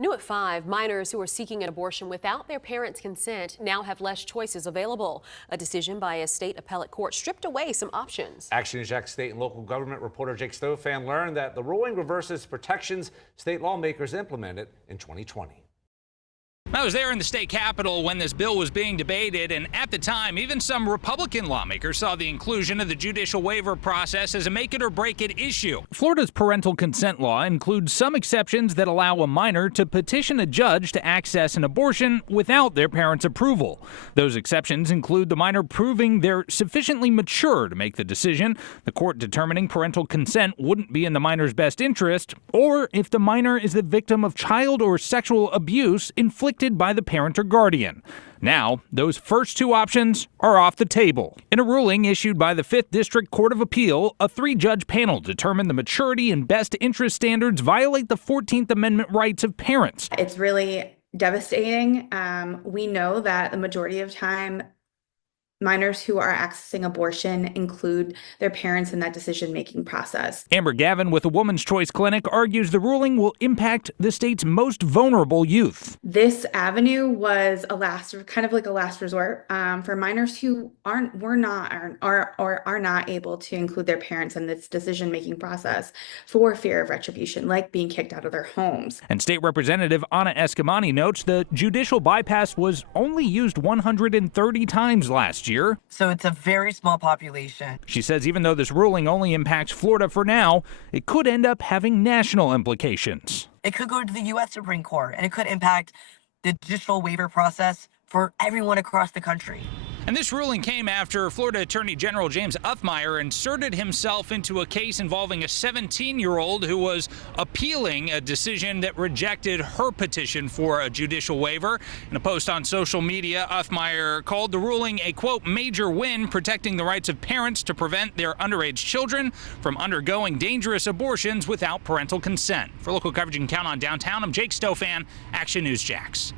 New at 5, minors who are seeking an abortion without their parents' consent now have less choices available. A decision by a state appellate court stripped away some options. Action News Jax state and local government reporter Jake Stofan learned that the ruling reverses protections state lawmakers implemented in 2020. I was there in the state capitol when this bill was being debated, and at the time, even some Republican lawmakers saw the inclusion of the judicial waiver process as a make-it-or-break-it issue. Florida's parental consent law includes some exceptions that allow a minor to petition a judge to access an abortion without their parents' approval. Those exceptions include the minor proving they're sufficiently mature to make the decision, the court determining parental consent wouldn't be in the minor's best interest, or if the minor is the victim of child or sexual abuse inflicted by the parent or guardian. Now, those first two options are off the table. In a ruling issued by the 5th District Court of Appeal, a 3-judge panel determined the maturity and best interest standards violate the 14th Amendment rights of parents. It's really devastating. We know that the majority of time, minors who are accessing abortion include their parents in that decision-making process. Amber Gavin with the Woman's Choice Clinic argues the ruling will impact the state's most vulnerable youth. This avenue was a last resort for minors who are not able to include their parents in this decision-making process for fear of retribution, like being kicked out of their homes. And State Representative Anna Escamani notes the judicial bypass was only used 130 times last year. So it's a very small population. She says even though this ruling only impacts Florida for now, it could end up having national implications. It could go to the U.S. Supreme Court, and it could impact the judicial waiver process for everyone across the country. And this ruling came after Florida Attorney General James Uffmeyer inserted himself into a case involving a 17-year-old who was appealing a decision that rejected her petition for a judicial waiver. In a post on social media, Uffmeyer called the ruling a, quote, major win protecting the rights of parents to prevent their underage children from undergoing dangerous abortions without parental consent. For local coverage you can count on downtown, I'm Jake Stofan, Action News Jax.